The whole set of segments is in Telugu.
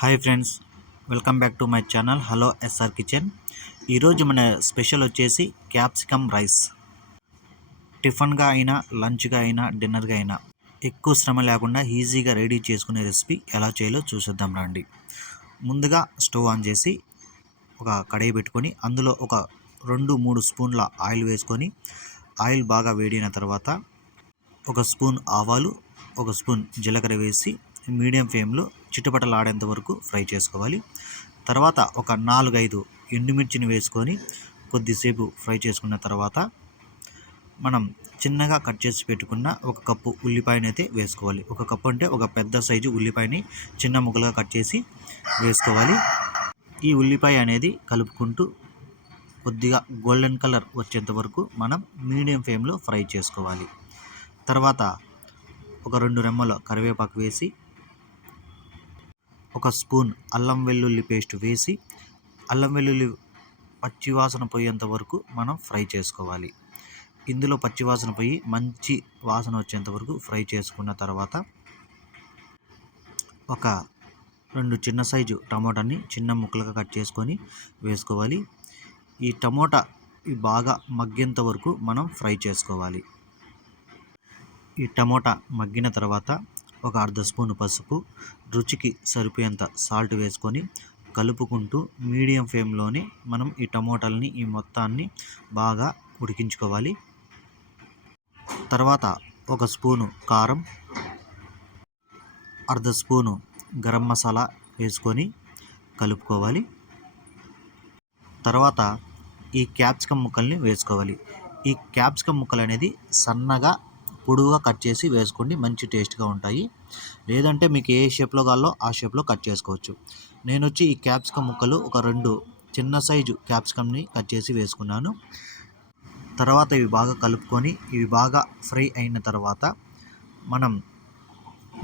Hi friends welcome back to my channel hello SR kitchen. ఈరోజు మన స్పెషల్ వచ్చేసి క్యాప్సికమ్ రైస్. టిఫిన్గా అయినా లంచ్గా అయినా డిన్నర్గా అయినా ఎక్కువ శ్రమ లేకుండా ఈజీగా రెడీ చేసుకునే రెసిపీ ఎలా చేయాలో చూసేద్దాం రండి. ముందుగా స్టవ్ ఆన్ చేసి ఒక కడాయి పెట్టుకొని అందులో ఒక రెండు మూడు స్పూన్ల ఆయిల్ వేసుకొని ఆయిల్ బాగా వేడిన తర్వాత ఒక స్పూన్ ఆవాలు ఒక స్పూన్ జీలకర్ర వేసి మీడియం ఫ్లేమ్లో చిటపటలాడేంత వరకు ఫ్రై చేసుకోవాలి. తర్వాత ఒక నాలుగైదు ఎండుమిర్చిని వేసుకొని కొద్దిసేపు ఫ్రై చేసుకున్న తర్వాత మనం చిన్నగా కట్ చేసి పెట్టుకున్న ఒక కప్పు ఉల్లిపాయని అయితే వేసుకోవాలి. ఒక కప్పు అంటే ఒక పెద్ద సైజు ఉల్లిపాయని చిన్న ముక్కలుగా కట్ చేసి వేసుకోవాలి. ఈ ఉల్లిపాయ అనేది కలుపుకుంటూ కొద్దిగా గోల్డెన్ కలర్ వచ్చేంత వరకు మనం మీడియం ఫ్లేమ్లో ఫ్రై చేసుకోవాలి. తర్వాత ఒక రెండు రెమ్మల కరివేపాకు వేసి ఒక స్పూన్ అల్లం వెల్లుల్లి పేస్ట్ వేసి అల్లం వెల్లుల్లి పచ్చివాసన పోయేంత వరకు మనం ఫ్రై చేసుకోవాలి. ఇందులో పచ్చివాసన పోయి మంచి వాసన వచ్చేంత వరకు ఫ్రై చేసుకున్న తర్వాత ఒక రెండు చిన్న సైజు టమోటాని చిన్న ముక్కలుగా కట్ చేసుకొని వేసుకోవాలి. ఈ టమోటా బాగా మగ్గేంత వరకు మనం ఫ్రై చేసుకోవాలి. ఈ టమోటా మగ్గిన తర్వాత ఒక అర్ధ స్పూన్ పసుపు రుచికి సరిపోయేంత సాల్ట్ వేసుకొని కలుపుకుంటూ మీడియం ఫ్లేమ్లోనే మనం ఈ టమోటాలని ఈ మొత్తాన్ని బాగా ఉడికించుకోవాలి. తర్వాత ఒక స్పూను కారం అర్ధ స్పూను గరం మసాలా వేసుకొని కలుపుకోవాలి. తర్వాత ఈ క్యాప్సికమ్ ముక్కల్ని వేసుకోవాలి. ఈ క్యాప్సికమ్ ముక్కలు అనేది సన్నగా పొడువుగా కట్ చేసి వేసుకోండి. మంచి టేస్ట్గా ఉంటాయి. లేదంటే మీకు ఏ షేప్లో కావాలో ఆ షేప్లో కట్ చేసుకోవచ్చు. నేను వచ్చి ఈ క్యాప్సికమ్ ముక్కలు ఒక రెండు చిన్న సైజు క్యాప్సికమ్ని కట్ చేసి వేసుకున్నాను. తర్వాత ఇవి బాగా కలుపుకొని ఇవి బాగా ఫ్రై అయిన తర్వాత మనం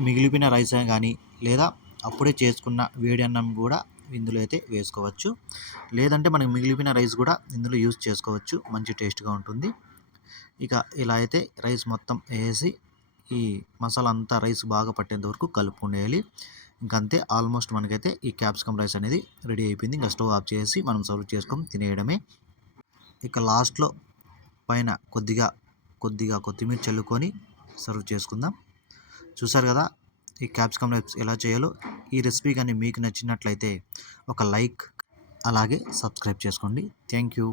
మిగిలిపిన రైస్ కానీ లేదా అప్పుడే చేసుకున్న వేడి అన్నం కూడా ఇందులో అయితే వేసుకోవచ్చు. లేదంటే మనకి మిగిలిపోయిన రైస్ కూడా ఇందులో యూజ్ చేసుకోవచ్చు. మంచి టేస్ట్గా ఉంటుంది. ఇక ఇలా అయితే రైస్ మొత్తం వేసి ఈ మసాలా అంతా రైస్ బాగా పట్టేంత వరకు కలుపుకునేయాలి. ఇంకంతే ఆల్మోస్ట్ మనకైతే ఈ క్యాప్సికమ్ రైస్ అనేది రెడీ అయిపోయింది. ఇంకా స్టవ్ ఆఫ్ చేసి మనం సర్వ్ చేసుకొని తినేయడమే. ఇక లాస్ట్లో పైన కొద్దిగా కొద్దిగా కొత్తిమీర చల్లుకొని సర్వ్ చేసుకుందాం. చూసారు కదా ఈ క్యాప్సికమ్ రైస్ ఎలా చేయాలో? ఈ రెసిపీ కానీ మీకు నచ్చినట్లయితే ఒక లైక్ అలాగే సబ్స్క్రైబ్ చేసుకోండి. Thank you.